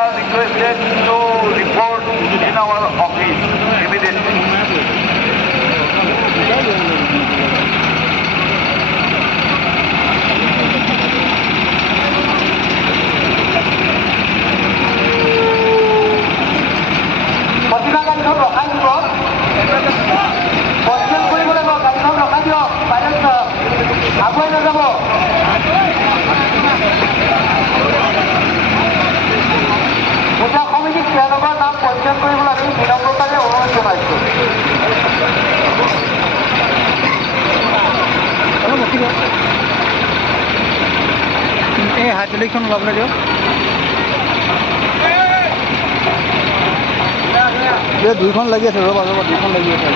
Requested to report in our office immediately. আগুৱাই নাযাব। পূজা সমিতিক তেওঁলোকৰ নাম পঞ্জীয়ন কৰিবলৈ আমি বিনম্ৰতাৰে অনুৰোধ জনাইছোঁ। এই হাইড্ৰলিকখন ওলাবলৈ দিয়ক। দুইখন লাগি আছে, ৰ'বা দুইখন লাগি আছে।